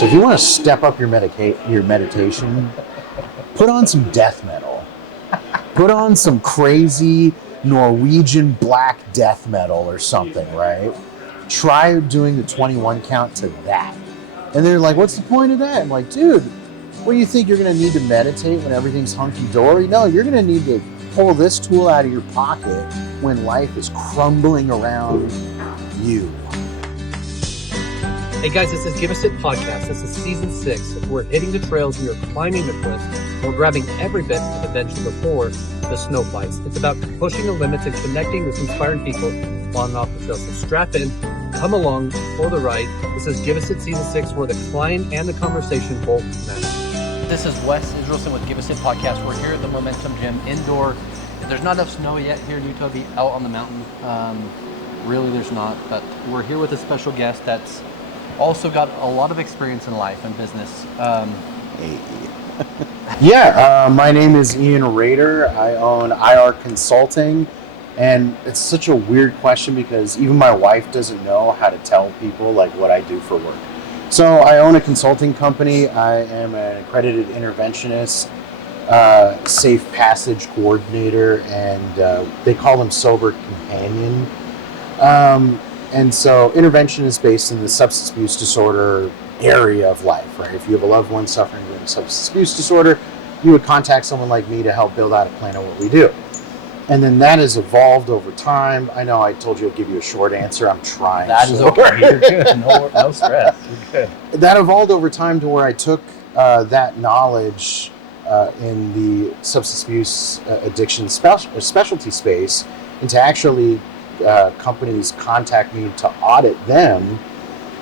So if you want to step up your meditation, put on some death metal. Put on some crazy Norwegian black death metal or something, right? Try doing the 21 count to that. And they're like, what's the point of that? I'm like, dude, what do you think, you're going to need to meditate when everything's hunky-dory? No, you're going to need to pull this tool out of your pocket when life is crumbling around you. Hey guys, this is Give Us It Podcast. This is season 6. We're hitting the trails, we are climbing the cliffs, we're grabbing every bit of adventure before the snow flies. It's about pushing the limits and connecting with inspiring people on and off the trail. So strap in, come along for the ride. This is Give Us It season 6, where the climb and the conversation both matter. This is Wes Israelson with Give Us It Podcast. We're here at the Momentum Gym indoor. There's not enough snow yet here in Utah to be out on the mountain. Really, there's not, but we're here with a special guest that's also got a lot of experience in life and business. My name is Ian Rader. I own IR Consulting, and it's such a weird question because even my wife doesn't know how to tell people like what I do for work. So I own a consulting company. I am an accredited interventionist, safe passage coordinator, and they call them sober companion. And so intervention is based in the substance abuse disorder area of life, right? If you have a loved one suffering from a substance abuse disorder, you would contact someone like me to help build out a plan of what we do. And then that has evolved over time. I know I told you I'd give you a short answer. I'm trying. That is okay. You're good. No stress. You're good. That evolved over time to where I took that knowledge in the substance abuse addiction specialty space into actually companies contact me to audit them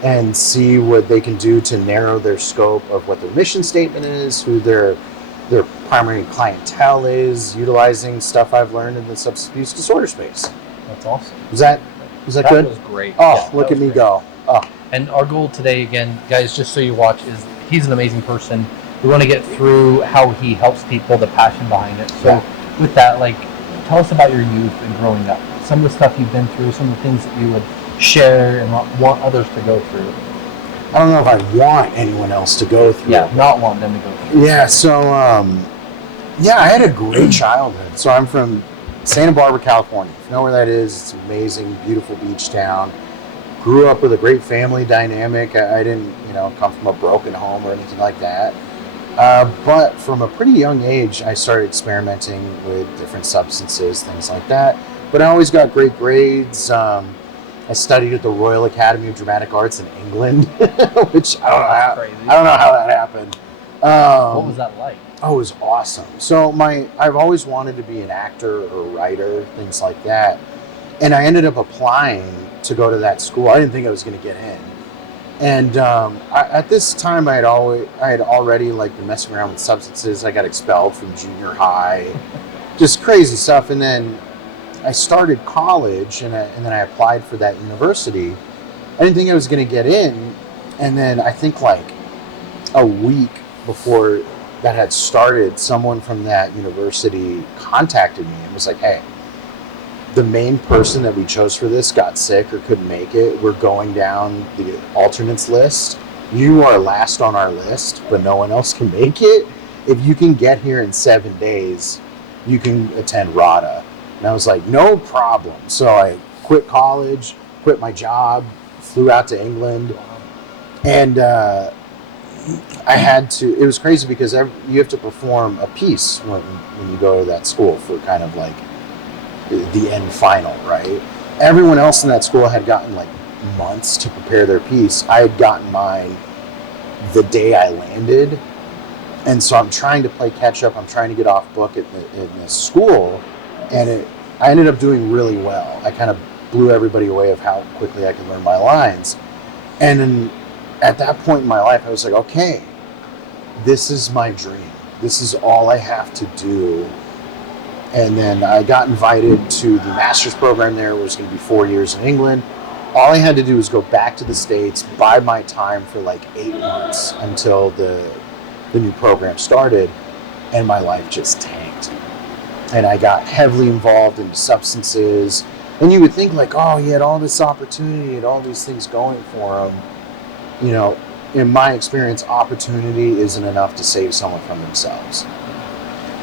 and see what they can do to narrow their scope of what their mission statement is, who their primary clientele is, utilizing stuff I've learned in the substance abuse disorder space. That's awesome. Was that good? That was great. Oh, yeah, look at me go. Oh. And our goal today, again, guys, just so you watch, is he's an amazing person. We want to get through how he helps people, the passion behind it. So with that, like, tell us about your youth and growing up. Some of the stuff you've been through, some of the things that you would share and want others to go through. I don't know if I want anyone else to go through. Yeah, not want them to go through. Yeah, so, I had a great childhood. So I'm from Santa Barbara, California. If you know where that is, it's an amazing, beautiful beach town. Grew up with a great family dynamic. I didn't, come from a broken home or anything like that. But from a pretty young age, I started experimenting with different substances, things like that. But I always got great grades. I studied at the Royal Academy of Dramatic Arts in England, which I don't know how that happened. What was that like? Oh, it was awesome. So I've always wanted to be an actor or writer, things like that. And I ended up applying to go to that school. I didn't think I was going to get in. And at this time, I had already been messing around with substances. I got expelled from junior high, just crazy stuff. And then I started college, and then I applied for that university. I didn't think I was going to get in. And then I think a week before that had started, someone from that university contacted me and was like, hey, the main person that we chose for this got sick or couldn't make it. We're going down the alternates list. You are last on our list, but no one else can make it. If you can get here in 7 days, you can attend RADA. And I was like, no problem. So I quit college, quit my job, flew out to England. And I had to, it was crazy because you have to perform a piece when you go to that school for kind of the end final, right? Everyone else in that school had gotten months to prepare their piece. I had gotten mine the day I landed. And so I'm trying to play catch up. I'm trying to get off book in this school. And I ended up doing really well. I kind of blew everybody away of how quickly I could learn my lines. And then at that point in my life, I was like, okay, this is my dream. This is all I have to do. And then I got invited to the master's program there. It was going to be 4 years in England. All I had to do was go back to the States, buy my time for 8 months until the new program started, and my life just tanked. And I got heavily involved in substances. And you would think oh, he had all this opportunity and all these things going for him. in my experience, opportunity isn't enough to save someone from themselves.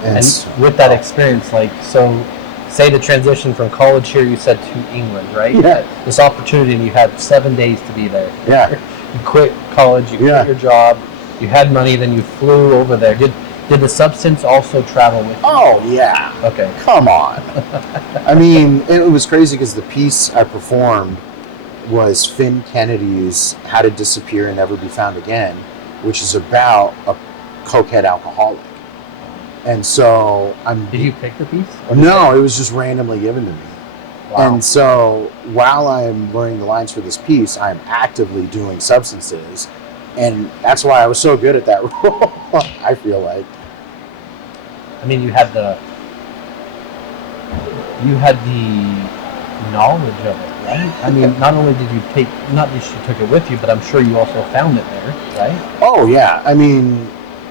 And with that experience, like, so say the transition from college here, you said, to England, right? Yeah. This opportunity, and you had 7 days to be there. Yeah. You quit college, you quit your job, you had money, then you flew over there. Did the substance also travel with you? Oh, yeah. Okay. Come on. I mean, it was crazy because the piece I performed was Finn Kennedy's How to Disappear and Never Be Found Again, which is about a cokehead alcoholic. And so Did you pick the piece? No, it was just randomly given to me. Wow. And so while I'm learning the lines for this piece, I'm actively doing substances. And that's why I was so good at that role, I feel like. I mean, you had the knowledge of it, right? I mean, not only did you not just you took it with you, but I'm sure you also found it there, right? Oh, yeah. I mean,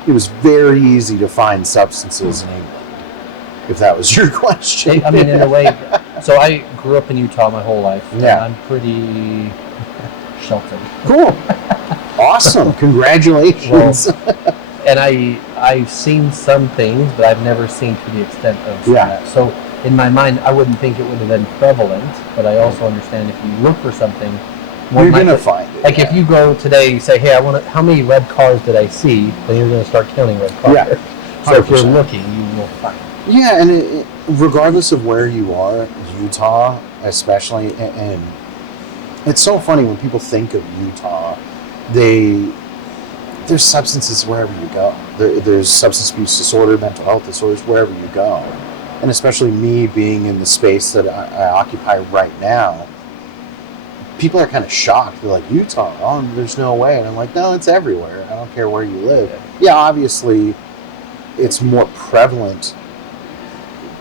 it was very easy to find substances in England, if that was your question. I mean, in a way. So I grew up in Utah my whole life. Yeah. And I'm pretty sheltered. Cool. Awesome. Congratulations. Well, and I've seen some things, but I've never seen to the extent of that. So in my mind, I wouldn't think it would have been prevalent, but I also understand if you look for something, you're going to find it. Like if you go today, you say, hey, how many red cars did I see? Then you're going to start counting red cars. Yeah. So if you're looking, you will find it. Yeah, and regardless of where you are, Utah especially, and it's so funny when people think of Utah, there's substances wherever you go. There's substance abuse disorder, mental health disorders, wherever you go. And especially me being in the space that I occupy right now, people are kind of shocked. They're like, Utah? Oh, there's no way. And I'm like, no, it's everywhere. I don't care where you live. Yeah, obviously, it's more prevalent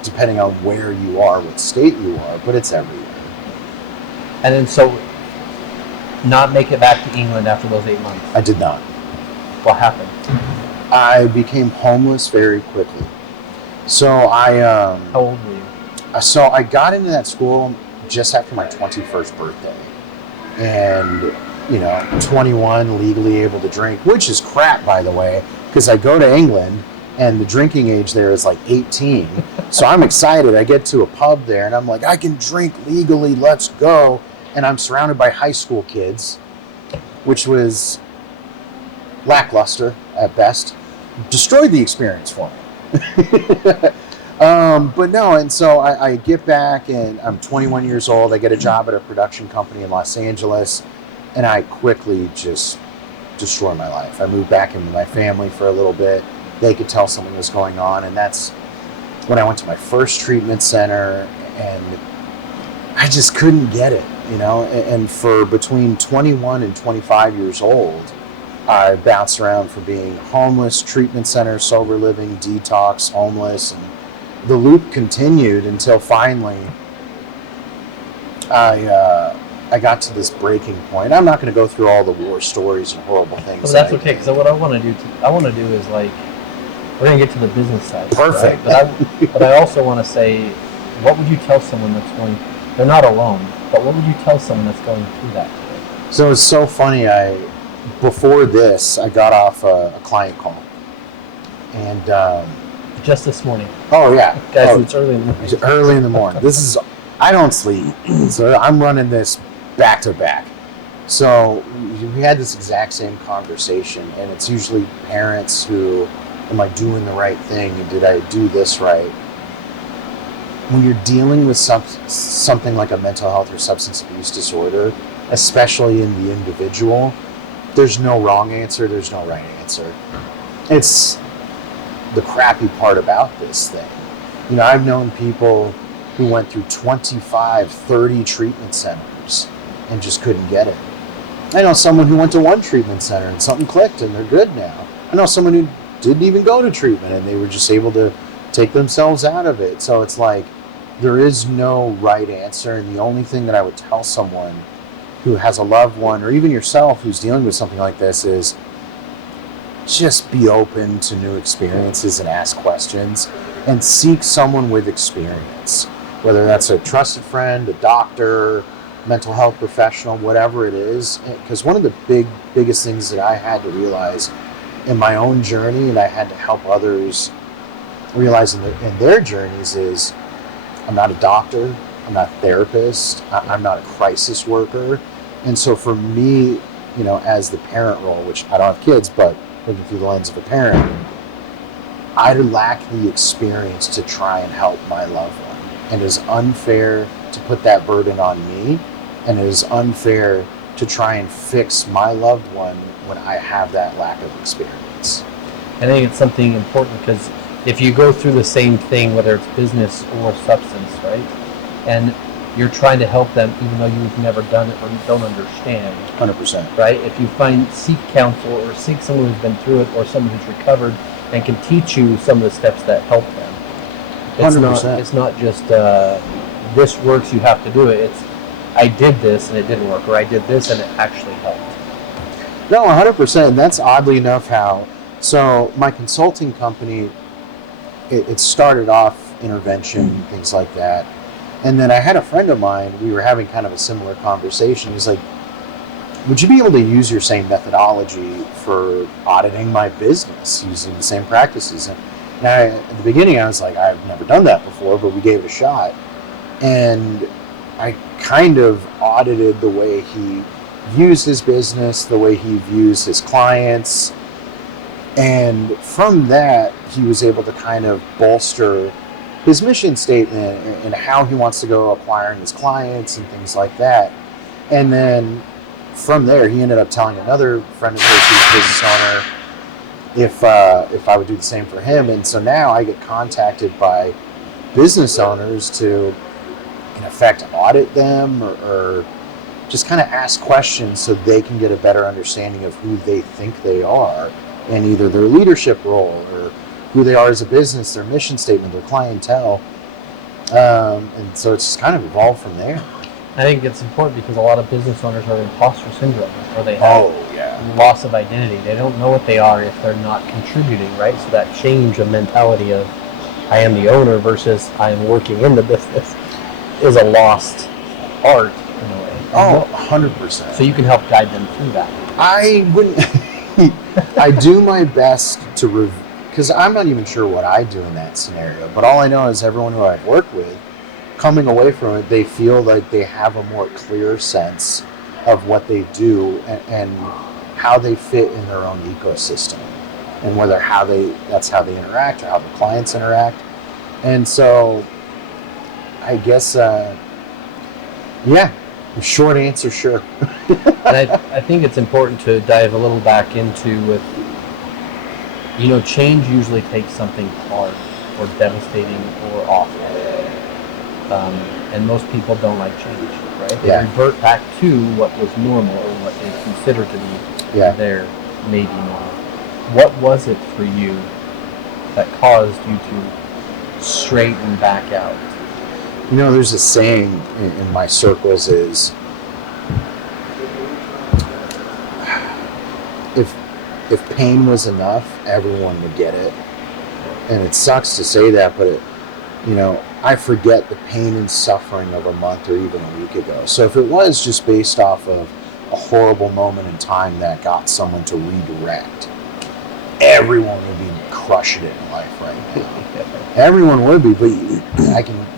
depending on where you are, what state you are, but it's everywhere. And then so, not make it back to England after those 8 months? I did not. What happened? I became homeless very quickly. So How old were you? So I got into that school just after my 21st birthday. And, 21, legally able to drink, which is crap, by the way, because I go to England and the drinking age there is like 18. So I'm excited. I get to a pub there and I'm like, I can drink legally, let's go. And I'm surrounded by high school kids, which was lackluster at best. Destroyed the experience for me. But no, and so I get back and I'm 21 years old. I get a job at a production company in Los Angeles and I quickly just destroy my life. I moved back into my family for a little bit. They could tell something was going on, and that's when I went to my first treatment center and I just couldn't get it, and for between 21 and 25 years old, I bounced around from being homeless, treatment center, sober living, detox, homeless, and the loop continued until finally I got to this breaking point. I'm not going to go through all the war stories and horrible things. Well, that's okay, because what I want to do is like, we're going to get to the business side. Perfect. Right? But I also want to say, what would you tell someone that's going, they're not alone, but what would you tell someone that's going through that today? So it's so funny, before this, I got off a client call. And just this morning. Oh, yeah. Guys, it's early in the morning. It's early in the morning. I don't sleep. So I'm running this back to back. So we had this exact same conversation, and it's usually parents who, am I doing the right thing? And did I do this right? When you're dealing with something like a mental health or substance abuse disorder, especially in the individual, there's no wrong answer, there's no right answer. It's the crappy part about this thing. I've known people who went through 25, 30 treatment centers and just couldn't get it. I know someone who went to one treatment center and something clicked and they're good now. I know someone who didn't even go to treatment and they were just able to take themselves out of it. So it's like, there is no right answer, and the only thing that I would tell someone who has a loved one, or even yourself who's dealing with something like this, is just be open to new experiences and ask questions and seek someone with experience, whether that's a trusted friend, a doctor, mental health professional, whatever it is. Because one of the biggest things that I had to realize in my own journey, and I had to help others realize in their journeys, is I'm not a doctor, I'm not a therapist, I'm not a crisis worker. And so for me, as the parent role, which I don't have kids, but looking through the lens of a parent, I lack the experience to try and help my loved one. And it is unfair to put that burden on me, and it is unfair to try and fix my loved one when I have that lack of experience. I think it's something important because if you go through the same thing, whether it's business or substance, right, and you're trying to help them even though you've never done it or don't understand. 100%. Right? If you seek counsel or seek someone who's been through it or someone who's recovered and can teach you some of the steps that help them. It's 100%. It's not just this works, you have to do it. It's I did this and it didn't work, or I did this and it actually helped. No, 100%. And that's oddly enough how. So my consulting company, it started off intervention, things like that. And then I had a friend of mine, we were having kind of a similar conversation. He's like, would you be able to use your same methodology for auditing my business using the same practices? And at the beginning, I was like, I've never done that before, but we gave it a shot. And I kind of audited the way he views his business, the way he views his clients. And from that, he was able to kind of bolster his mission statement and how he wants to go acquiring his clients and things like that. And then from there, he ended up telling another friend of his who's a business owner if I would do the same for him. And so now I get contacted by business owners to, in effect, audit them or just kind of ask questions so they can get a better understanding of who they think they are and either their leadership role or who they are as a business, their mission statement, their clientele. And so it's just kind of evolved from there. I think it's important because a lot of business owners are imposter syndrome, or they have loss of identity. They don't know what they are if they're not contributing, right? So that change of mentality of I am the owner versus I am working in the business is a lost art in a way. Oh, 100%. So you can help guide them through that. I wouldn't. I do my best to because I'm not even sure what I do in that scenario. But all I know is everyone who I've worked with, coming away from it, they feel like they have a more clear sense of what they do and how they fit in their own ecosystem, and that's how they interact or how the clients interact. And so, I guess, short answer, sure. And I think it's important to dive a little back into with, change usually takes something hard or devastating or awful. And most people don't like change, right? They revert back to what was normal or what they consider to be their maybe normal. What was it for you that caused you to straighten back out? There's a saying in my circles is, if pain was enough, everyone would get it. And it sucks to say that, but I forget the pain and suffering of a month or even a week ago. So if it was just based off of a horrible moment in time that got someone to redirect, everyone would be crushing it in life right now. Everyone would be, but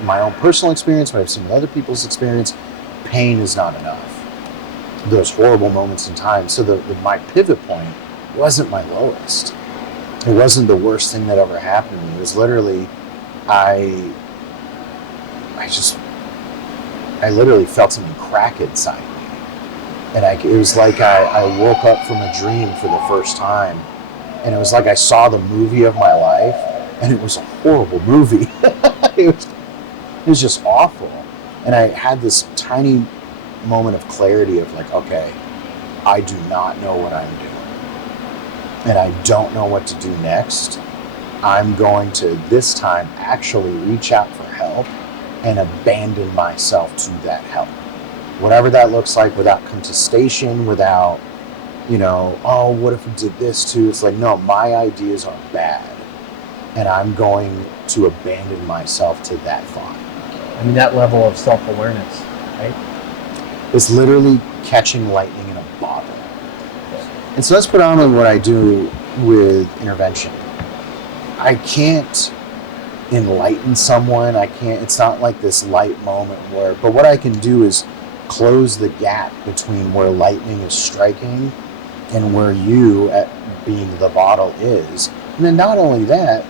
my own personal experience, what I've seen with other people's experience, pain is not enough. Those horrible moments in time. So my pivot point wasn't my lowest. It wasn't the worst thing that ever happened to me. It was literally, I literally felt something crack inside me. And it was like I woke up from a dream for the first time. And it was like I saw the movie of my life, and it was a horrible movie. It was just awful. And I had this tiny moment of clarity of like, okay, I do not know what I'm doing. And I don't know what to do next. I'm going to this time actually reach out for help and abandon myself to that help. Whatever that looks like, without contestation, without, what if we did this too? It's like, no, my ideas are bad. And I'm going to abandon myself to that thought. I mean, that level of self-awareness, right? It's literally catching lightning in a bottle. And so that's predominantly what I do with intervention. I can't enlighten someone. It's not like this light moment but what I can do is close the gap between where lightning is striking and where you, at being the bottle, is. And then not only that,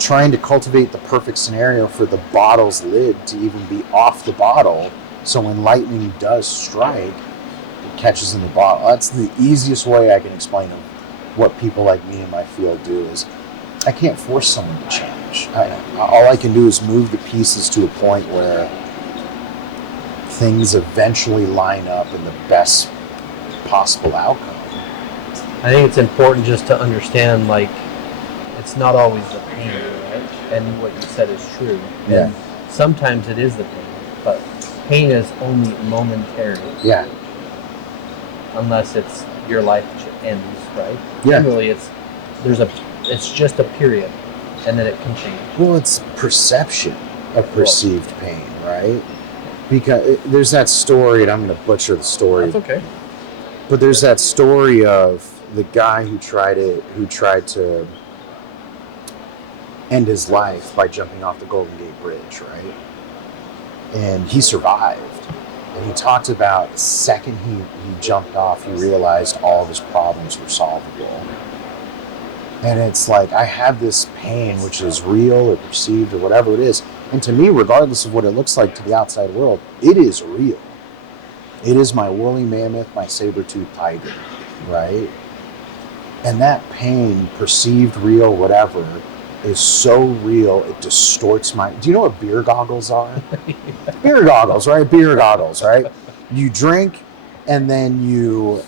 trying to cultivate the perfect scenario for the bottle's lid to even be off the bottle, so when lightning does strike, it catches in the bottle. That's the easiest way I can explain it. What people like me in my field do is, I can't force someone to change. All I can do is move the pieces to a point where things eventually line up in the best possible outcome. I think it's important just to understand, like, it's not always the pain, right? And what you said is true. Yeah. And sometimes it is the pain, but pain is only momentary. Yeah. Unless it's your life ends, right? Yeah. Generally, it's just a period, and then it can change. Well, it's perception of perceived pain, right? Because there's that story, and I'm going to butcher the story. That's okay. But there's that story of the guy who tried to end his life by jumping off the Golden Gate Bridge, right? And he survived. And he talked about the second he jumped off, he realized all of his problems were solvable. And it's like, I have this pain, which is real or perceived or whatever it is. And to me, regardless of what it looks like to the outside world, it is real. It is my woolly mammoth, my saber-toothed tiger, right? And that pain, perceived, real, whatever, is so real, it distorts my... Do you know what beer goggles are? Beer goggles, right? Beer goggles, right? You drink, and then you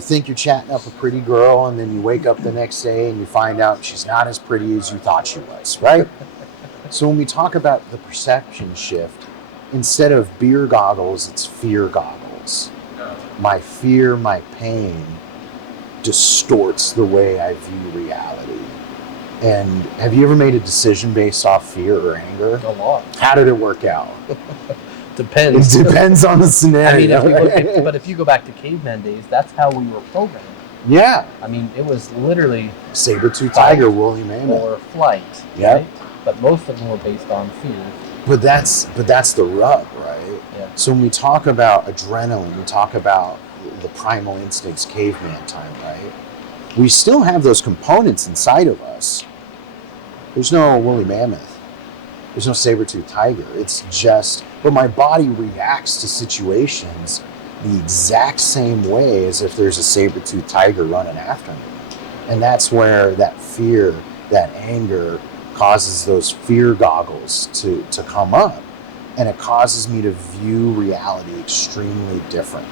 think you're chatting up a pretty girl, and then you wake up the next day and you find out she's not as pretty as you thought she was, right? So when we talk about the perception shift, instead of beer goggles, it's fear goggles. My fear, my pain distorts the way I view reality. And have you ever made a decision based off fear or anger? A lot. How did it work out? Depends. It depends on the scenario. But if you go back to caveman days, that's how we were programmed. Yeah. I mean, it was literally saber-tooth tiger, woolly mammoth, or flight. Yeah. Right? But most of them were based on fear. But that's the rub, right? Yeah. So when we talk about adrenaline, we talk about the primal instincts, caveman time, right? We still have those components inside of us. There's no woolly mammoth. There's no saber-toothed tiger. It's just, but my body reacts to situations the exact same way as if there's a saber-toothed tiger running after me. And that's where that fear, that anger causes those fear goggles to come up. And it causes me to view reality extremely different.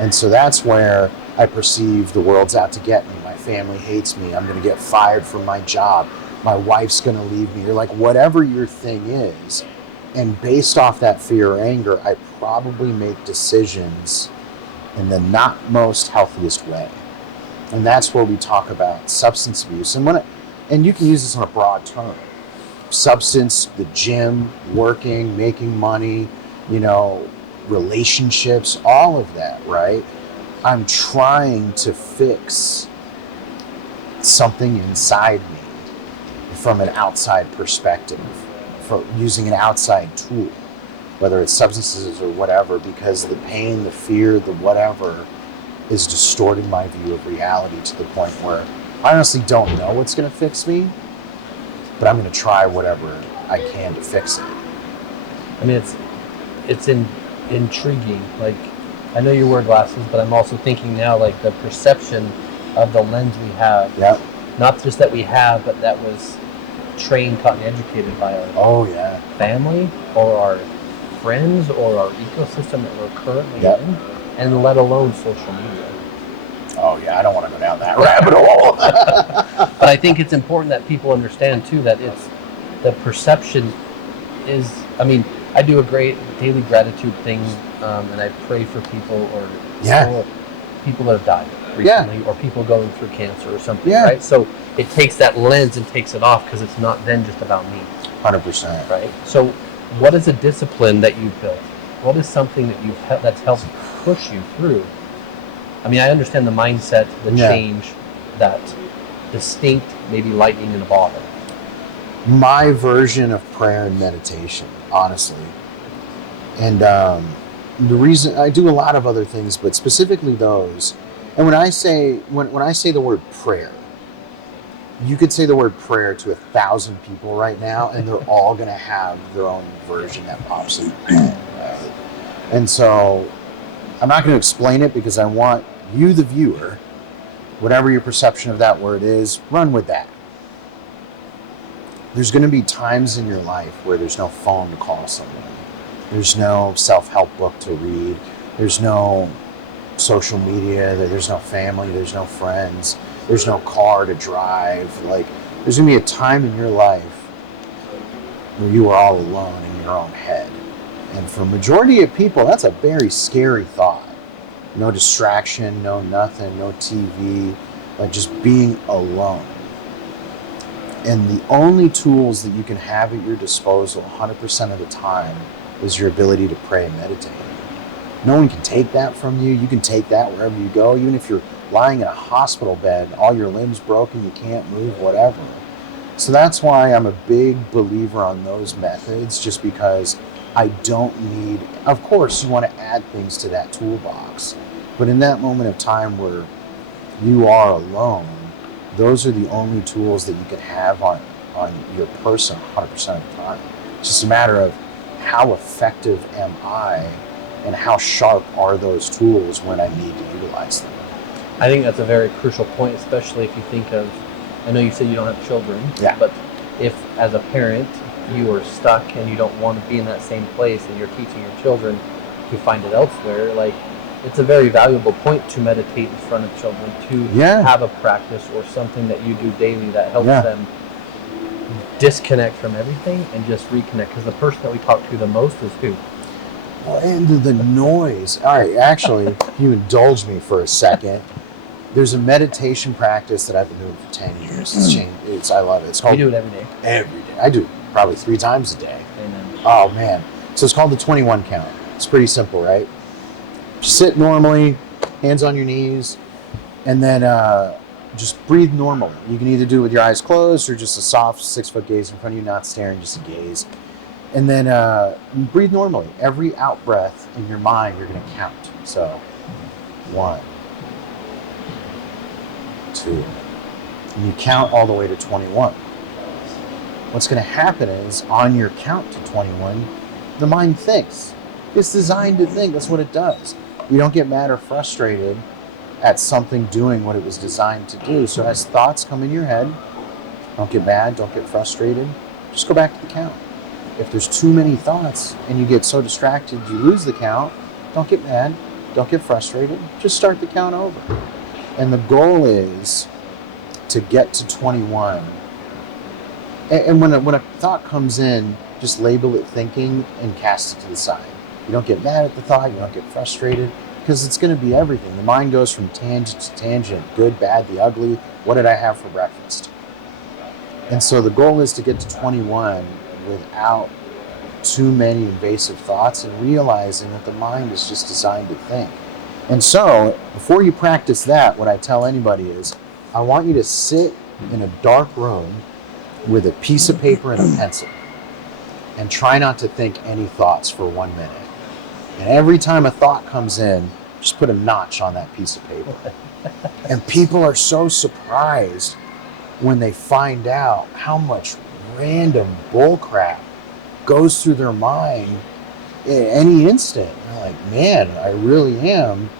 And so that's where I perceive the world's out to get me. My family hates me. I'm going to get fired from my job. My wife's going to leave me. You're like, whatever your thing is. And based off that fear or anger, I probably make decisions in the not most healthiest way. And that's where we talk about substance abuse. And you can use this on a broad term. Substance, the gym, working, making money, relationships, all of that, right? I'm trying to fix something inside me from an outside perspective, for using an outside tool, whether it's substances or whatever, because the pain, the fear, the whatever is distorting my view of reality to the point where I honestly don't know what's going to fix me, but I'm going to try whatever I can to fix it. I mean, it's intriguing. Like, I know you wear glasses, but I'm also thinking now, like, the perception of the lens we have. Yep. Not just that we have, but that was trained, taught, and educated by our family or our friends or our ecosystem that we're currently in, and let alone social media. Oh yeah, I don't want to go down that rabbit hole. But I think it's important that people understand too that it's the perception is. I mean, I do a great daily gratitude thing, and I pray for people or people that have died recently, or people going through cancer or something. Right. So it takes that lens and takes it off because it's not then just about me. 100%. Right. So, what is a discipline that you've built what is something that that's helped push you through? I mean, I understand the mindset, the change, that distinct, maybe lightning in a bottle. My version of prayer and meditation, honestly. And the reason I do a lot of other things, but specifically those. And when I say the word prayer, you could say the word prayer to 1,000 people right now, and they're all going to have their own version that pops in their head. Right? And so I'm not going to explain it because I want you, the viewer, whatever your perception of that word is, run with that. There's going to be times in your life where there's no phone to call someone. There's no self-help book to read. There's no social media. There's no family. There's no friends. There's no car to drive. Like, there's going to be a time in your life where you are all alone in your own head. And for a majority of people, that's a very scary thought. No distraction, no nothing, no TV, like just being alone. And the only tools that you can have at your disposal 100% of the time is your ability to pray and meditate. No one can take that from you. You can take that wherever you go. Even if you're lying in a hospital bed, all your limbs broken, you can't move, whatever. So that's why I'm a big believer on those methods, just because I don't need, of course, you want to add things to that toolbox. But in that moment of time where you are alone, those are the only tools that you can have on your person 100% of the time. It's just a matter of how effective am I and how sharp are those tools when I need to utilize them. I think that's a very crucial point, especially if you think of, I know you said you don't have children, but if as a parent you are stuck and you don't want to be in that same place and you're teaching your children to find it elsewhere, like, it's a very valuable point to meditate in front of children, to have a practice or something that you do daily that helps them disconnect from everything and just reconnect. Because the person that we talk to the most is who? Well, and the noise. All right, actually, if you indulge me for a second, there's a meditation practice that I've been doing for 10 years. It's changed. I love it. It's called. You do it every day? Every day. I do probably 3 times a day. Amen. Oh, man. So it's called the 21 count. It's pretty simple, right? Sit normally, hands on your knees, and then just breathe normally. You can either do it with your eyes closed or just a soft 6-foot gaze in front of you, not staring, just a gaze. And then breathe normally. Every out breath in your mind, you're going to count. So 1, 2, and you count all the way to 21. What's going to happen is on your count to 21, the mind thinks. It's designed to think. That's what it does. You don't get mad or frustrated at something doing what it was designed to do. So as thoughts come in your head, don't get mad, don't get frustrated. Just go back to the count. If there's too many thoughts and you get so distracted you lose the count, don't get mad, don't get frustrated. Just start the count over. And the goal is to get to 21. And when a thought comes in, just label it thinking and cast it to the side. You don't get mad at the thought, you don't get frustrated, because it's going to be everything. The mind goes from tangent to tangent, good, bad, the ugly. What did I have for breakfast? And so the goal is to get to 21 without too many invasive thoughts and realizing that the mind is just designed to think. And so before you practice that, what I tell anybody is, I want you to sit in a dark room with a piece of paper and a pencil and try not to think any thoughts for 1 minute. And every time a thought comes in, just put a notch on that piece of paper. And people are so surprised when they find out how much random bullcrap goes through their mind at any instant. They're like, man, I really am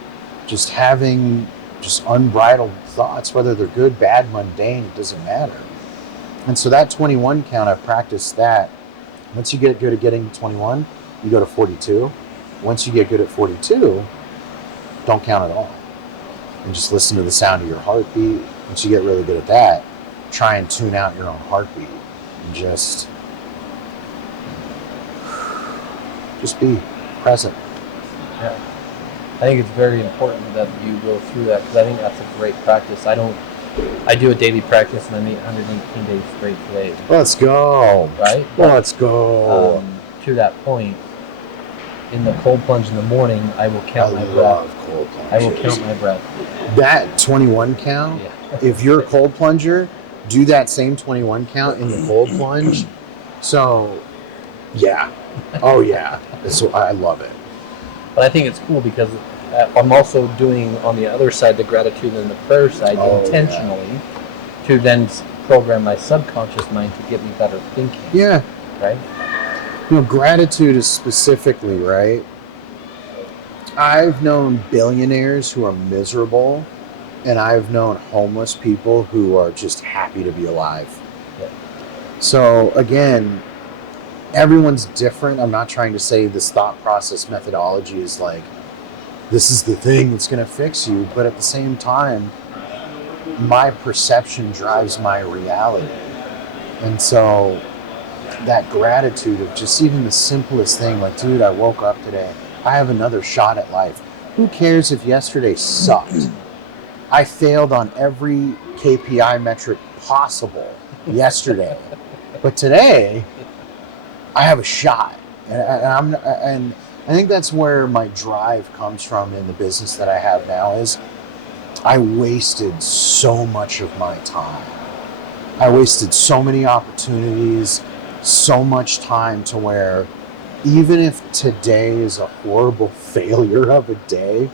just having just unbridled thoughts, whether they're good, bad, mundane, it doesn't matter. And so that 21 count, I've practiced that. Once you get good at getting to 21, you go to 42. Once you get good at 42, don't count at all. And just listen to the sound of your heartbeat. Once you get really good at that, try and tune out your own heartbeat. And just be present. Yeah. I think it's very important that you go through that, because I think that's a great practice. I do a daily practice and I meet 118 days straight today. Let's go. Right? Let's go. To that point, in the cold plunge in the morning, I will count my love breath. cold plunges. I will count my breath. That 21 count, Yeah. if you're a cold plunger, do that same 21 count in the cold plunge. So, yeah. Oh, yeah. I love it. But I think it's cool because I'm also doing on the other side the gratitude and the prayer side intentionally to then program my subconscious mind to get me better thinking. Yeah. Right? Gratitude is specifically, right? I've known billionaires who are miserable, and I've known homeless people who are just happy to be alive. Yeah. So, again, everyone's different. I'm not trying to say this thought process methodology is like, this is the thing that's going to fix you. But at the same time, my perception drives my reality. And so that gratitude of just even the simplest thing, like, dude, I woke up today. I have another shot at life. Who cares if yesterday sucked? I failed on every KPI metric possible yesterday. But today, I have a shot. And I think that's where my drive comes from in the business that I have now is I wasted so much of my time. I wasted so many opportunities, so much time to where even if today is a horrible failure of a day,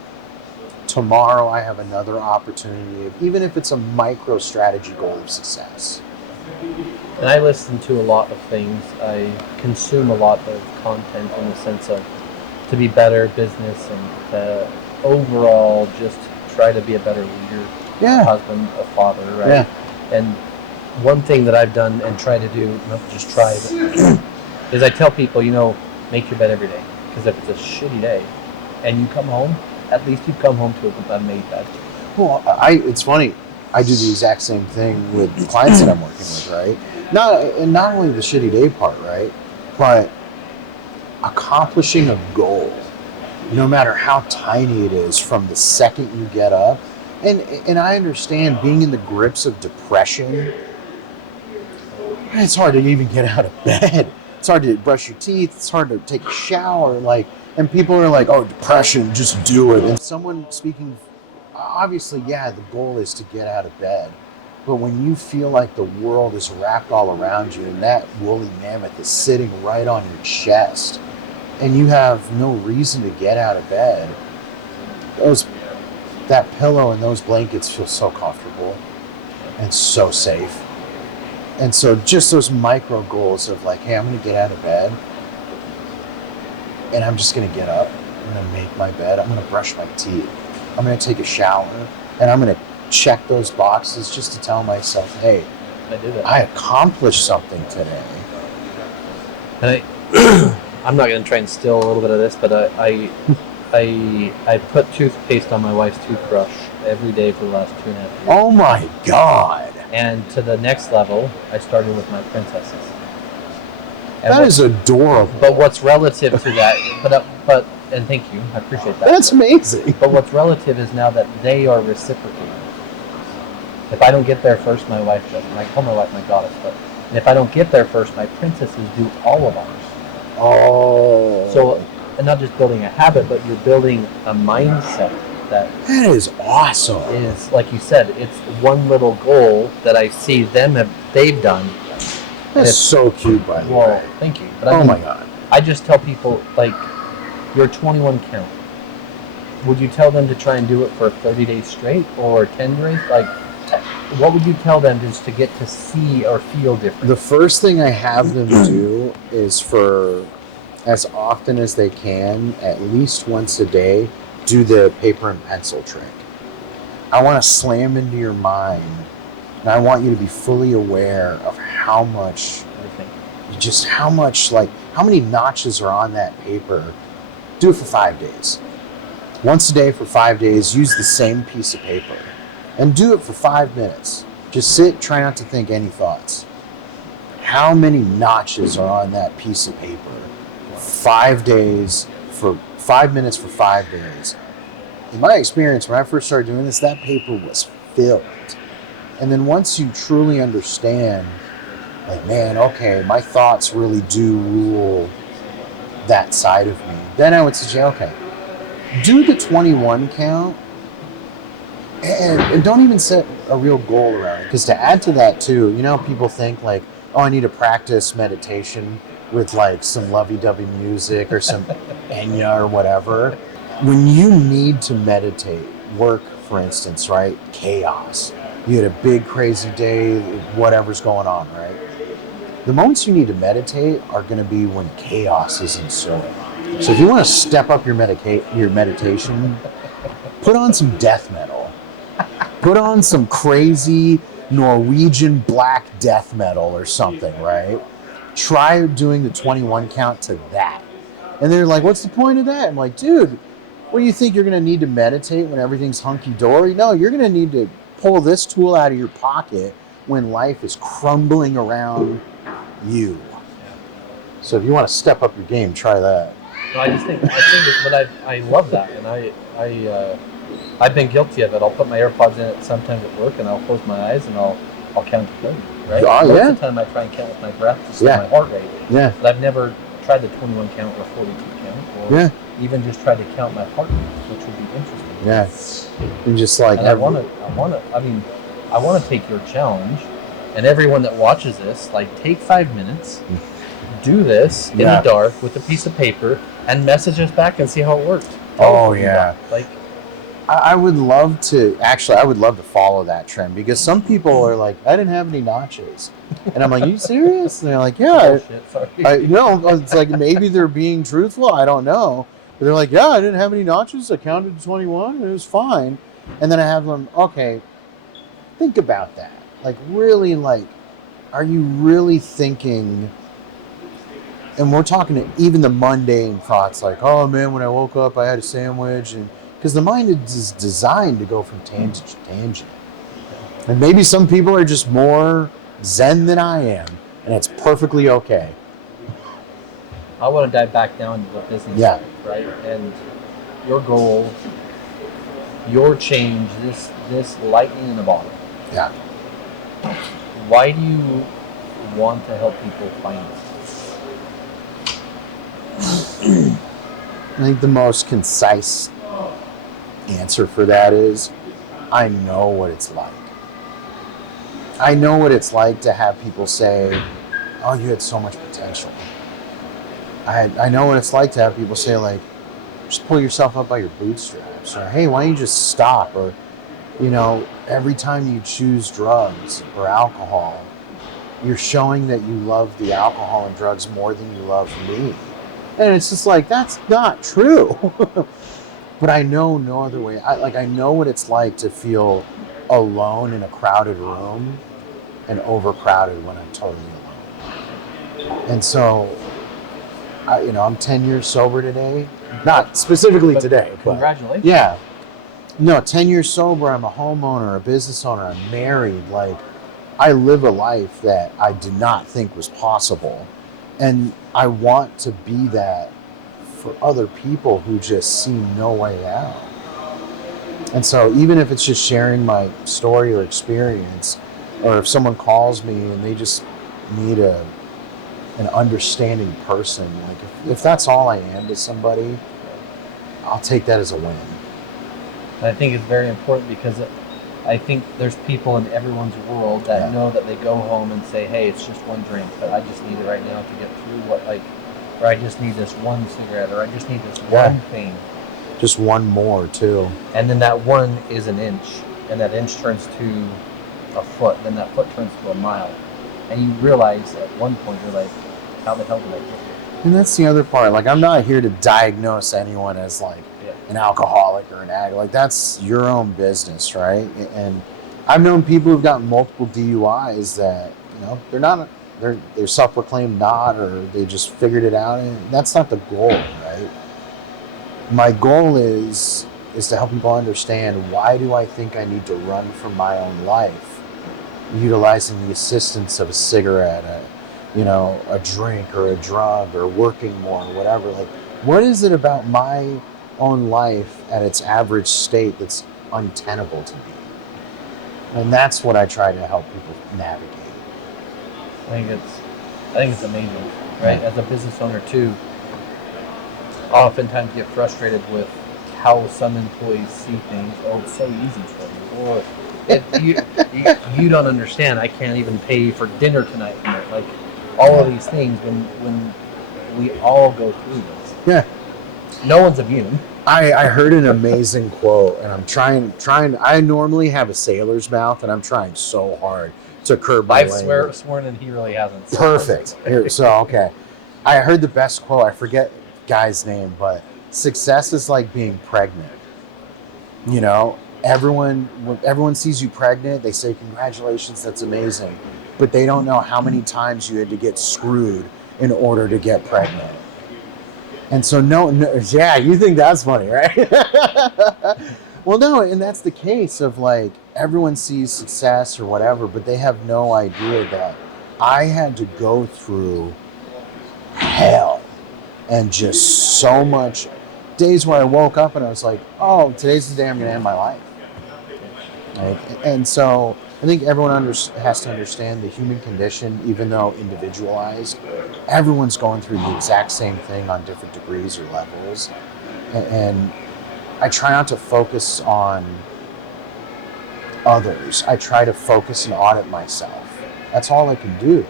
tomorrow I have another opportunity, even if it's a micro strategy goal of success. And I listen to a lot of things. I consume a lot of content in the sense of to be better business and to overall just try to be a better leader, a husband, a father, right? Yeah. And one thing that I've done and try to do, not just try, but is I tell people, make your bed every day. Because if it's a shitty day and you come home, at least you've come home to a made bed. Well, it's funny. I do the exact same thing with clients that I'm working with, right? Not only the shitty day part, right? But accomplishing a goal, no matter how tiny it is, from the second you get up. And I understand being in the grips of depression, it's hard to even get out of bed. It's hard to brush your teeth. It's hard to take a shower. And people are like, oh, depression, just do it. And someone speaking, obviously, yeah, the goal is to get out of bed. But when you feel like the world is wrapped all around you and that woolly mammoth is sitting right on your chest and you have no reason to get out of bed, that pillow and those blankets feel so comfortable and so safe. And so just those micro goals of like, hey, I'm going to get out of bed and I'm just going to get up. I'm going to make my bed. I'm going to brush my teeth. I'm going to take a shower and I'm going to check those boxes just to tell myself, hey, I did it. I accomplished something today. And I'm not going to try and steal a little bit of this, but I put toothpaste on my wife's toothbrush every day for the last 2.5 years. Oh my God. And to the next level, I started with my princesses. That is adorable. But what's relative to that, but and thank you, I appreciate that. That's amazing. But what's relative is now that they are reciprocating. If I don't get there first, my wife does. And I call my wife my goddess, but if I don't get there first, my princesses do all of ours. Oh. So, and not just building a habit, but you're building a mindset that is awesome. Is, like you said, it's one little goal that I see they've done. That's so cute, by the way. Well, thank you. But my God. I just tell people, like, your 21 count. Would you tell them to try and do it for 30 days straight or 10 days? Like, what would you tell them just to get to see or feel different? The first thing I have them do is, for as often as they can, at least once a day, do the paper and pencil trick. I want to slam into your mind, and I want you to be fully aware of how much, how many notches are on that paper. Do it for 5 days. Once a day for 5 days, use the same piece of paper. And do it for 5 minutes. Just sit, try not to think any thoughts. How many notches are on that piece of paper? 5 days for 5 minutes for 5 days. In my experience, when I first started doing this, that paper was filled. And then once you truly understand, like, man, okay, my thoughts really do rule that side of me, then I would say, okay, do the 21 count and don't even set a real goal around it. Because to add to that too, people think like, oh, I need to practice meditation with like some lovey-dovey music or some Enya or whatever. When you need to meditate, work, for instance, right? Chaos. You had a big crazy day, whatever's going on, right? The moments you need to meditate are going to be when chaos is ensuing. So if you want to step up your meditation, put on some death metal. Put on some crazy Norwegian black death metal or something, right? Try doing the 21 count to that. And they're like, what's the point of that? I'm like, dude, what do you think you're going to need to meditate when everything's hunky-dory? No, you're going to need to pull this tool out of your pocket when life is crumbling around you. So if you want to step up your game, try that. No, I think but I love that, and I've been guilty of it. I'll put my AirPods in it sometimes at work, and I'll close my eyes and I'll count to 30, right? Oh, Most of the time I try and count with my breath to see my heart rate. Yeah. But I've never tried the 21 count or 42 count, or even just tried to count my heart rate, which would be interesting. Yeah. And just like, and I want to take your challenge, and everyone that watches this, like, take 5 minutes, do this in the dark with a piece of paper, and message us back and see how it worked. Oh, yeah. Like, I would love to follow that trend, because some people are like, I didn't have any notches. And I'm like, are you serious? And they're like, yeah. It's like, maybe they're being truthful. I don't know. But they're like, yeah, I didn't have any notches. I counted to 21 and it was fine. And then I have them, okay, think about that. Like, really, like, are you really thinking? And we're talking to even the mundane thoughts, like, oh man, when I woke up, I had a sandwich. And because the mind is designed to go from tangent to tangent. And maybe some people are just more zen than I am, and it's perfectly okay. I want to dive back down to the business side, right? And your goal, your change, this lightning in the bottle. Yeah. Why do you want to help people find it? I think the most concise answer for that is, I know what it's like. I know what it's like to have people say, oh, you had so much potential. I know what it's like to have people say, like, just pull yourself up by your bootstraps, or hey, why don't you just stop? Or, every time you choose drugs or alcohol, you're showing that you love the alcohol and drugs more than you love me. And it's just like, that's not true. But I know no other way. I know what it's like to feel alone in a crowded room and overcrowded when I'm totally alone. And so, I'm 10 years sober today. Not specifically today, but congratulations. Yeah. No, 10 years sober. I'm a homeowner, a business owner. I'm married. Like, I live a life that I did not think was possible. And I want to be that for other people who just see no way out. And so even if it's just sharing my story or experience, or if someone calls me and they just need an understanding person, like if that's all I am to somebody, I'll take that as a win. And I think it's very important, because I think there's people in everyone's world that know that they go home and say, hey, it's just one drink, but I just need it right now to get through or I just need this one cigarette, or I just need this one thing. Just one more, too. And then that one is an inch, and that inch turns to a foot, then that foot turns to a mile. And you realize at one point, you're like, how the hell did I get here? And that's the other part. Like, I'm not here to diagnose anyone as, like, an alcoholic or an addict. Like, that's your own business, right? And I've known people who've gotten multiple DUIs that, they're not... They're self-proclaimed not, or they just figured it out, and that's not the goal, right? My goal is to help people understand, why do I think I need to run from my own life, utilizing the assistance of a cigarette, a drink or a drug, or working more, or whatever. Like, what is it about my own life at its average state that's untenable to me? And that's what I try to help people navigate. I think it's amazing, right? As a business owner too, oftentimes get frustrated with how some employees see things. Oh, it's so easy for you. Or you don't understand. I can't even pay you for dinner tonight. Like all of these things when we all go through this. Yeah. No one's immune. I heard an amazing quote, and I'm trying. I normally have a sailor's mouth, and I'm trying so hard to curb my language. I've sworn, and he really hasn't. So Perfect. Here, so okay, I heard the best quote. I forget the guy's name, but success is like being pregnant. You know, when everyone sees you pregnant, they say congratulations, that's amazing, but they don't know how many times you had to get screwed in order to get pregnant. And so no, yeah, you think that's funny, right? Well, no, and that's the case of like everyone sees success or whatever, but they have no idea that I had to go through hell and just so much days where I woke up and I was like, oh, today's the day I'm going to end my life. Right? And so I think everyone has to understand the human condition, even though individualized. Everyone's going through the exact same thing on different degrees or levels. And I try not to focus on others. I try to focus and audit myself. That's all I can do.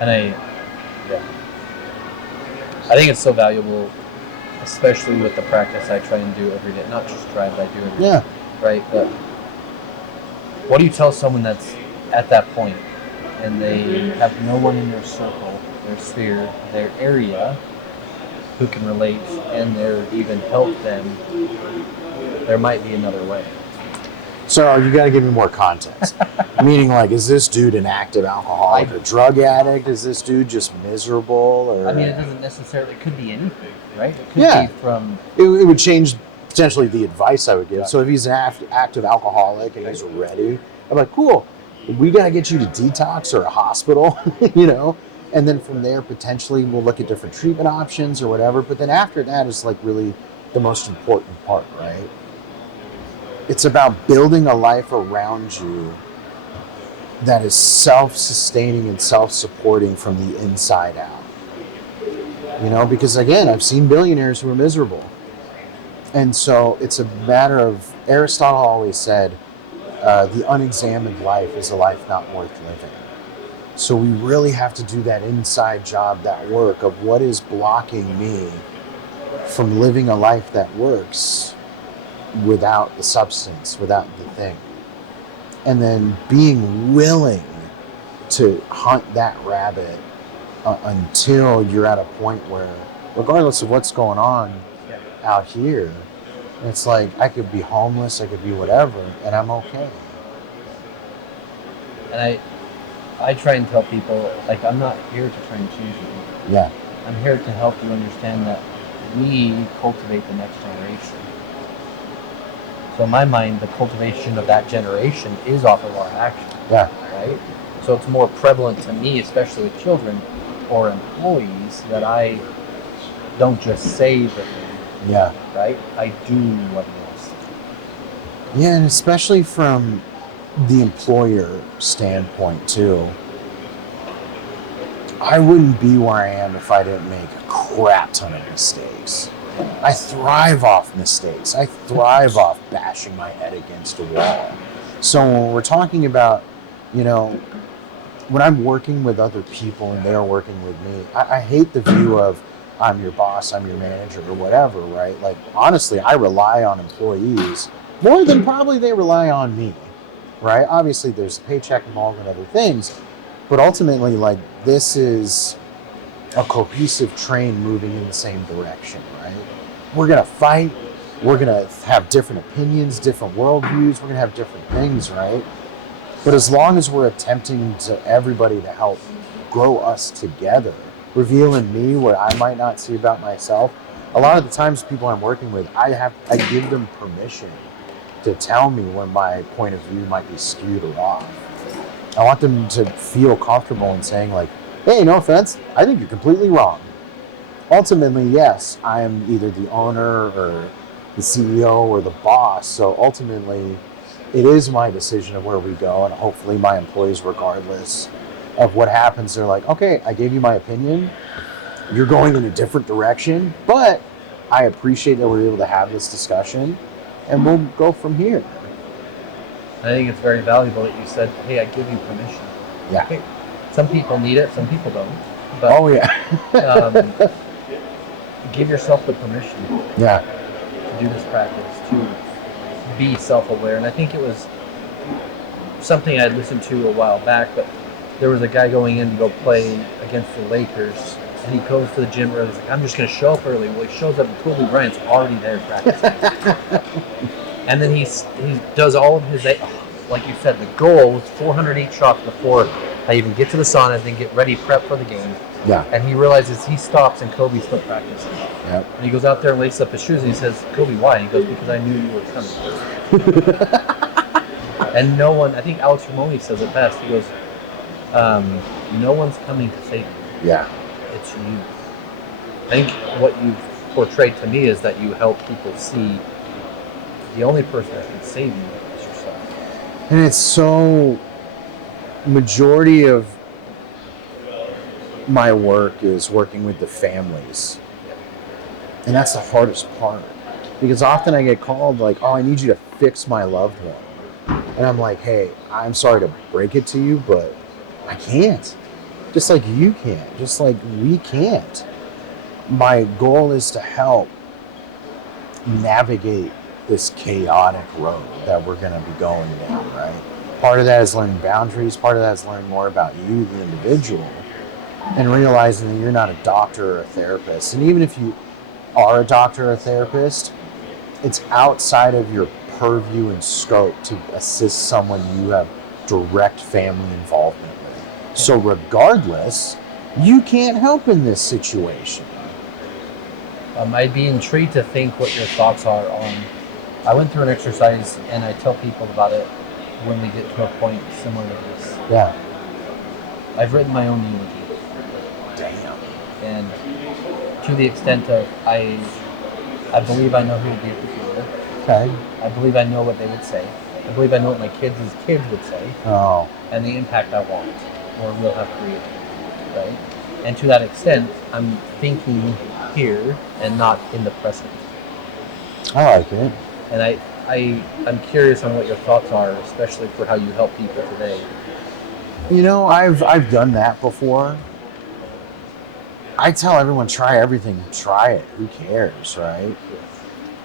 And I think it's so valuable, especially with the practice I try and do every day. Not just try, but I do every day. Right? But what do you tell someone that's at that point and they have no one in their circle, their sphere, their area who can relate and they're even help them? There might be another way. So you got to give me more context. Meaning, like, is this dude an active alcoholic or drug addict? Is this dude just miserable? Or I mean, it doesn't necessarily. It could be anything, right? It could be from. It would change potentially the advice I would give. So if he's an active alcoholic and he's ready, I'm like, cool. We got to get you to detox or a hospital, you know. And then from there, potentially we'll look at different treatment options or whatever. But then after that is like really the most important part, right? It's about building a life around you that is self-sustaining and self-supporting from the inside out. You know, because again, I've seen billionaires who are miserable. And so it's a matter of, Aristotle always said, the unexamined life is a life not worth living. So we really have to do that inside job, that work of what is blocking me from living a life that works without the substance, without the thing. And then being willing to hunt that rabbit until you're at a point where, regardless of what's going on out here, it's like I could be homeless, I could be whatever, and I'm okay. And I try and tell people, like, I'm not here to try and change you. Yeah. I'm here to help you understand that we cultivate the next generation. So in my mind, the cultivation of that generation is off of our action. Yeah. Right? So it's more prevalent to me, especially with children or employees, that I don't just say the thing. Yeah. Right? I do what it is. Yeah, and especially from the employer standpoint too. I wouldn't be where I am if I didn't make a crap ton of mistakes. I thrive off mistakes. I thrive off bashing my head against a wall. So when we're talking about, you know, when I'm working with other people and they're working with me, I hate the view of I'm your boss, I'm your manager, or whatever, right? Like, honestly, I rely on employees more than probably they rely on me, right? Obviously, there's a paycheck involved and other things, but ultimately, like, this is a cohesive train moving in the same direction, right? We're going to fight. We're going to have different opinions, different worldviews. We're going to have different things, right? But as long as we're attempting to everybody to help grow us together, revealing me what I might not see about myself, a lot of the times people I'm working with, I give them permission to tell me when my point of view might be skewed or off. I want them to feel comfortable in saying, like, hey, no offense, I think you're completely wrong. Ultimately, yes, I am either the owner or the CEO or the boss, so ultimately it is my decision of where we go, and hopefully my employees, regardless of what happens, they're like, okay, I gave you my opinion, you're going in a different direction, but I appreciate that we're able to have this discussion, and we'll go from here. I think it's very valuable that you said, hey, I give you permission. Yeah. Okay. Some people need it, some people don't. But, Oh, yeah. give yourself the permission Yeah. to do this practice, to be self-aware. And I think it was something I listened to a while back, but there was a guy going in to go play against the Lakers, and he goes to the gym early. He's like, I'm just going to show up early. Well, he shows up and Kobe Bryant's already there practicing. And then he does all of his, like you said, the goal was 408 shots before I even get to the sauna, then get ready, prep for the game. Yeah. And he realizes he stops and Kobe's still practicing. Yep. And he goes out there and laces up his shoes and he says, Kobe, why? And he goes, because I knew you were coming. And no one, I think Alex Ramone says it best. He goes, no one's coming to save you. Yeah. It's you. I think what you've portrayed to me is that you help people see the only person that can save you is yourself. And it's so, majority of my work is working with the families. And that's the hardest part. Because often I get called like, oh, I need you to fix my loved one. And I'm like, hey, I'm sorry to break it to you, but I can't. Just like you can't. Just like we can't. My goal is to help navigate this chaotic road that we're going to be going down, right? Part of that is learning boundaries. Part of that is learning more about you, the individual, and realizing that you're not a doctor or a therapist. And even if you are a doctor or a therapist, it's outside of your purview and scope to assist someone you have direct family involvement with. So regardless, you can't help in this situation. I'd be intrigued to think what your thoughts are on, I went through an exercise and I tell people about it when we get to a point similar to this. Yeah. I've written my own eulogy. Damn. And to the extent of I believe I know who would be at the funeral. Okay. I believe I know what they would say. I believe I know what my kids' kids would say. Oh. And the impact I want or will have created. Right? And to that extent, I'm thinking here and not in the present. I like it. And I'm curious on what your thoughts are, especially for how you help people today. You know, I've done that before. I tell everyone, try everything. Try it. Who cares, right?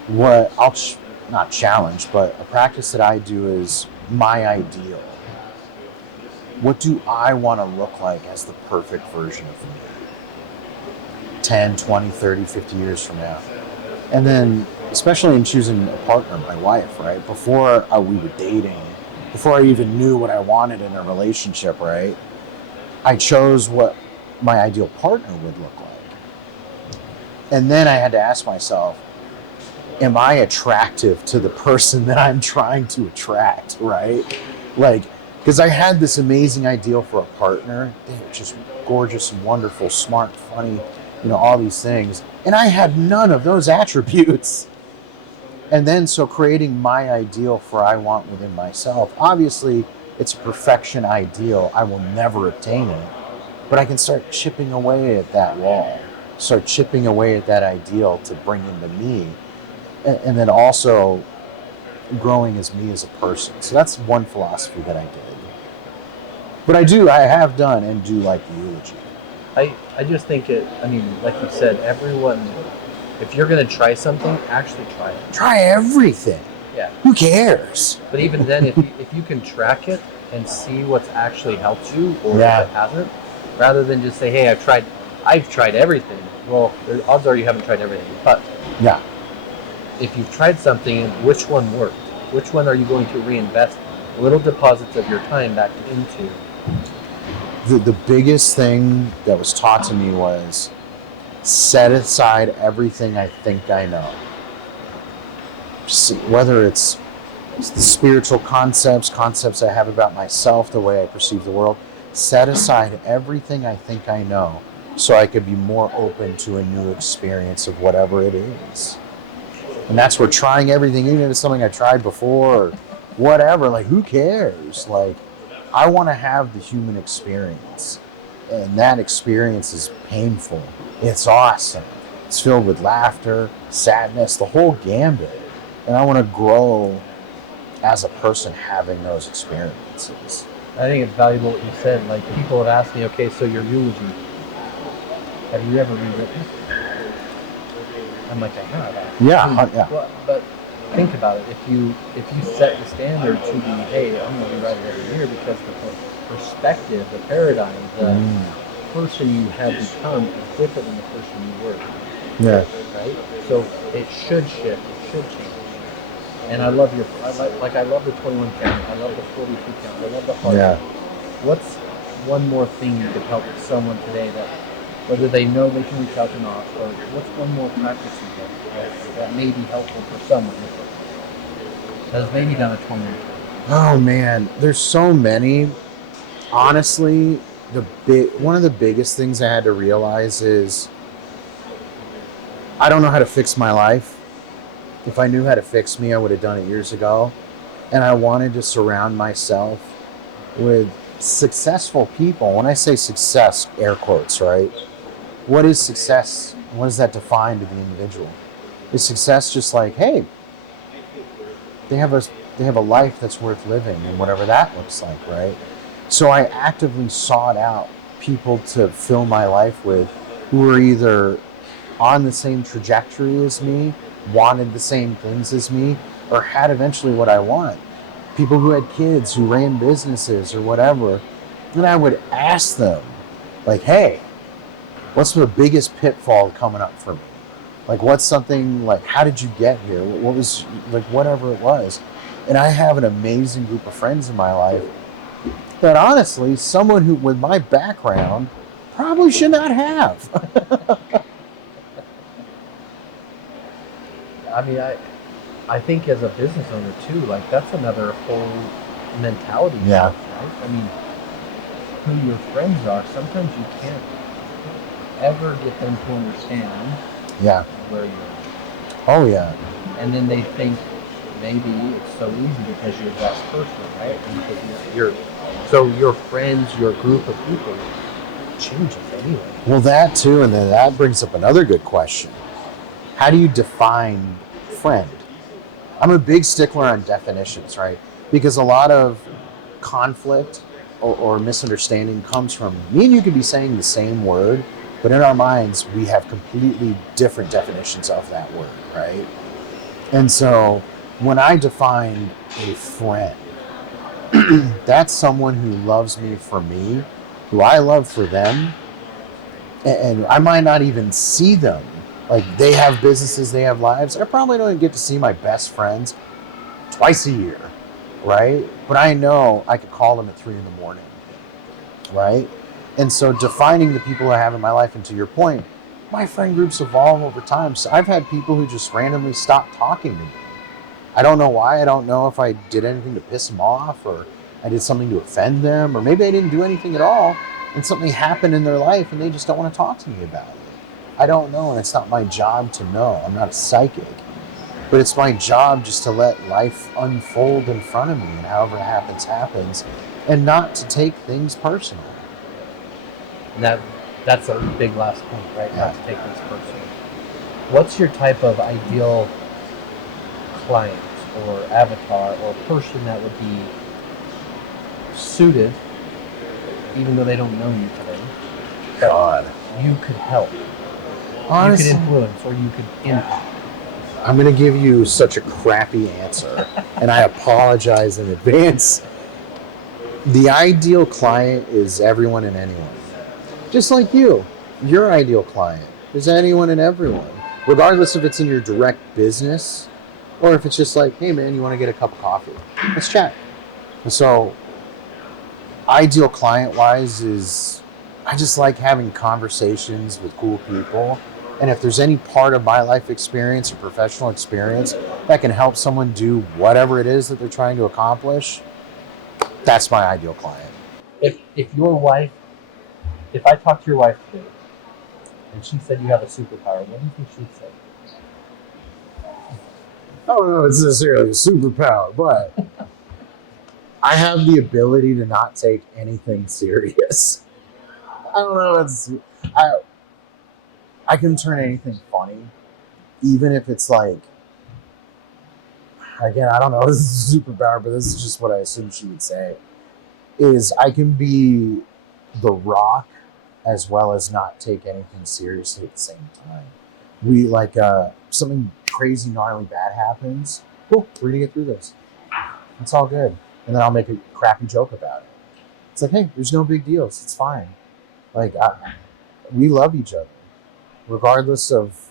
What I'll not challenge, but a practice that I do is my ideal. What do I want to look like as the perfect version of me? 10, 20, 30, 50 years from now. And then, especially in choosing a partner, my wife, right? Before we were dating, before I even knew what I wanted in a relationship, right? I chose what my ideal partner would look like. And then I had to ask myself, am I attractive to the person that I'm trying to attract, right? Like, because I had this amazing ideal for a partner. They were just gorgeous and wonderful, smart, funny, all these things. And I had none of those attributes. And then, so creating my ideal for I want within myself, obviously it's a perfection ideal. I will never obtain it, but I can start chipping away at that wall, start chipping away at that ideal to bring into me. And then also growing as me as a person. So that's one philosophy that I did. But I have done and do like the eulogy. I just think like you said, everyone, if you're going to try something, actually try it. Try everything. Yeah. Who cares? But even then, if you can track it and see what's actually helped you or if it hasn't, rather than just say, hey, I've tried everything. Well, the odds are you haven't tried everything. But yeah, if you've tried something, which one worked? Which one are you going to reinvest little deposits of your time back into? The biggest thing that was taught to me was set aside everything I think I know. Whether it's the spiritual concepts I have about myself, the way I perceive the world, set aside everything I think I know so I could be more open to a new experience of whatever it is. And that's where trying everything, even if it's something I tried before or whatever, like who cares? Like, I want to have the human experience. And that experience is painful. It's awesome. It's filled with laughter, sadness, the whole gambit. And I want to grow as a person having those experiences. I think it's valuable what you said. Like, people have asked me, okay, so your eulogy, have you ever rewritten it? I'm like, I have. Yeah. Well, but think about it. If you set the standard to be, hey, I'm going to rewrite it every year, because the perspective, the paradigm, the person you have become is different than the person you were. Yeah. Right? So it should shift. It should change. And I love I love the 21 count. I love the 42 count. I love the heart. Yeah. What's one more thing you could help someone today, that whether they know they can reach out or not, or what's one more practice you get that may be helpful for someone that has maybe done a 21 count? Oh man, there's so many. Honestly, one of the biggest things I had to realize is I don't know how to fix my life. If I knew how to fix me, I would have done it years ago. And I wanted to surround myself with successful people. When I say success, air quotes, right? What is success? What does that define to the individual? Is success just like, hey, they have a life that's worth living, and whatever that looks like, right? So I actively sought out people to fill my life with who were either on the same trajectory as me, wanted the same things as me, or had eventually what I want. People who had kids, who ran businesses or whatever. Then I would ask them, like, hey, what's the biggest pitfall coming up for me? Like, what's something, like, how did you get here? What was, like, whatever it was. And I have an amazing group of friends in my life that honestly, someone who, with my background, probably should not have. I mean, I think as a business owner too, like, that's another whole mentality. Yeah. Right? I mean, who your friends are, sometimes you can't ever get them to understand where you're at. Oh, yeah. And then they think maybe it's so easy because you're that person, right? And because so your friends, your group of people changes anyway. Well, that too, and then that brings up another good question. How do you define friend? I'm a big stickler on definitions, right? Because a lot of conflict or misunderstanding comes from me and you could be saying the same word, but in our minds, we have completely different definitions of that word, right? And so when I define a friend, that's someone who loves me for me, who I love for them, and I might not even see them. Like, they have businesses, they have lives. I probably don't get to see my best friends twice a year, right? But I know I could call them at 3 a.m, right? And so defining the people I have in my life, and to your point, my friend groups evolve over time. So I've had people who just randomly stop talking to me. I don't know why. I don't know if I did anything to piss them off, or I did something to offend them, or maybe I didn't do anything at all, and something happened in their life and they just don't want to talk to me about it. I don't know, and it's not my job to know. I'm not a psychic. But it's my job just to let life unfold in front of me, and however it happens, happens, and not to take things personal. That's a big last point, right? Yeah. Not to take things personal. What's your type of ideal client or avatar or person that would be suited, even though they don't know you today? God. You could help. Honestly, you could influence, or you could impact. I'm going to give you such a crappy answer, and I apologize in advance. The ideal client is everyone and anyone. Just like you. Your ideal client is anyone and everyone. Regardless if it's in your direct business, or if it's just like, hey man, you want to get a cup of coffee? Let's chat. And so, ideal client-wise is, I just like having conversations with cool people. And if there's any part of my life experience or professional experience that can help someone do whatever it is that they're trying to accomplish, that's my ideal client. If your wife, if I talked to your wife today and she said you have a superpower, what do you think she'd say? I don't know if it's necessarily a superpower, but I have the ability to not take anything serious. I don't know. I can turn anything funny, even if it's like, again, I don't know, this is a superpower, but this is just what I assume she would say, is I can be the Rock as well as not take anything seriously at the same time. We like something crazy, gnarly bad happens. Cool, we're gonna get through this. It's all good. And then I'll make a crappy joke about it. It's like, hey, there's no big deals. It's fine. Like, we love each other. Regardless of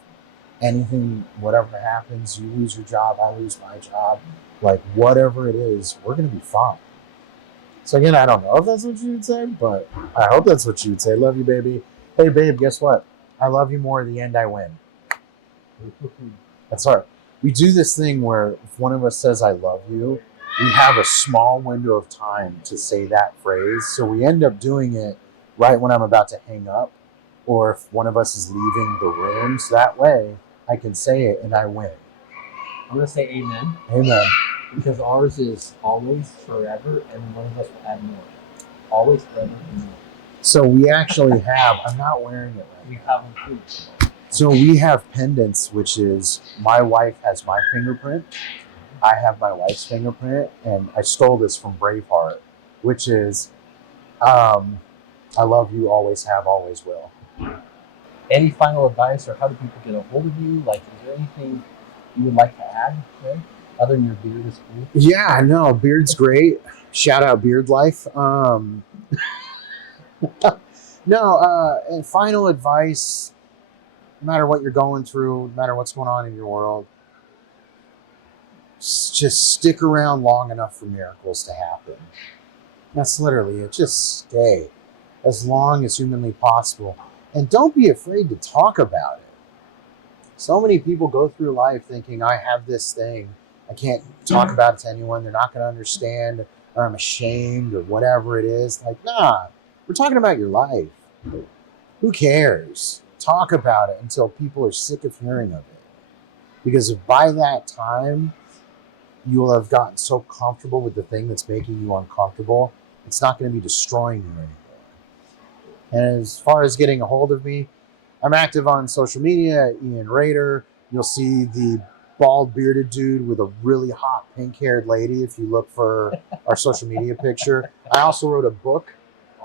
anything, whatever happens, you lose your job, I lose my job. Like, whatever it is, we're going to be fine. So again, I don't know if that's what you would say, but I hope that's what you would say. Love you, baby. Hey, babe, guess what? I love you more. In the end, I win. That's all right. We do this thing where if one of us says, I love you, we have a small window of time to say that phrase. So we end up doing it right when I'm about to hang up, or if one of us is leaving the room. So that way I can say it and I win. I'm going to say amen. Amen. Because ours is always, forever, and one of us will add more. Always, forever, and more. So we actually have, I'm not wearing it right. We have them too. So we have pendants, which is my wife has my fingerprint. I have my wife's fingerprint, and I stole this from Braveheart, which is, I love you, always have, always will. Any final advice, or how do people get a hold of you? Like, is there anything you would like to add, right? Other than your beard is cool? Yeah, no, beard's great. Shout out Beard Life. And final advice, no matter what you're going through, no matter what's going on in your world, just stick around long enough for miracles to happen. That's literally it. Just stay as long as humanly possible. And don't be afraid to talk about it. So many people go through life thinking, I have this thing. I can't talk about it to anyone. They're not going to understand, or I'm ashamed, or whatever it is. Like, nah, we're talking about your life. Who cares? Talk about it until people are sick of hearing of it. Because if by that time you will have gotten so comfortable with the thing that's making you uncomfortable, it's not going to be destroying you anymore. And as far as getting a hold of me, I'm active on social media at Ian Rader. You'll see the bald bearded dude with a really hot pink haired lady if you look for our social media picture. I also wrote a book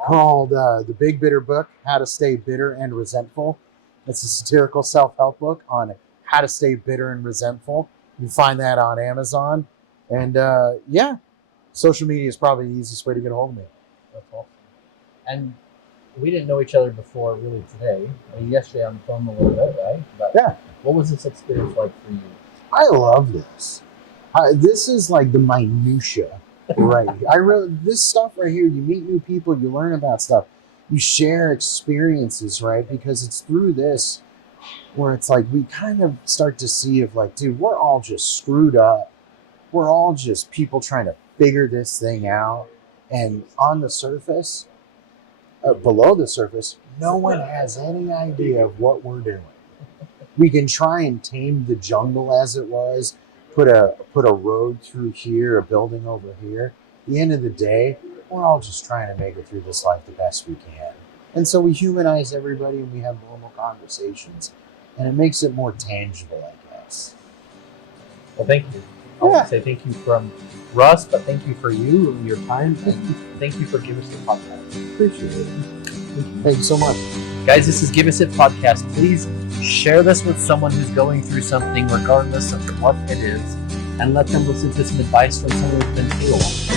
called The Big Bitter Book, How to Stay Bitter and Resentful. It's a satirical self-help book on how to stay bitter and resentful. You can find that on Amazon. And social media is probably the easiest way to get a hold of me. That's awesome. And we didn't know each other before really today. I mean, yesterday on the phone a little bit, right? But yeah. What was this experience like for you? I love this. This is like the minutia, right? This stuff right here. You meet new people, you learn about stuff, you share experiences, right? Because it's through this where it's like we kind of start to see of like, dude, we're all just screwed up. We're all just people trying to figure this thing out. And on the surface, below the surface, no one has any idea of what we're doing. We can try and tame the jungle as it was, put a road through here, a building over here. At the end of the day, we're all just trying to make it through this life the best we can. And so we humanize everybody and we have normal conversations. And it makes it more tangible, I guess. Well, thank you. I want to say thank you from Russ, but thank you for you and your time. And thank you for giving us the podcast. Appreciate it. Thank you so much. Guys, this is Give Us It Podcast. Please share this with someone who's going through something, regardless of what it is, and let them listen to some advice from someone who's been through a lot.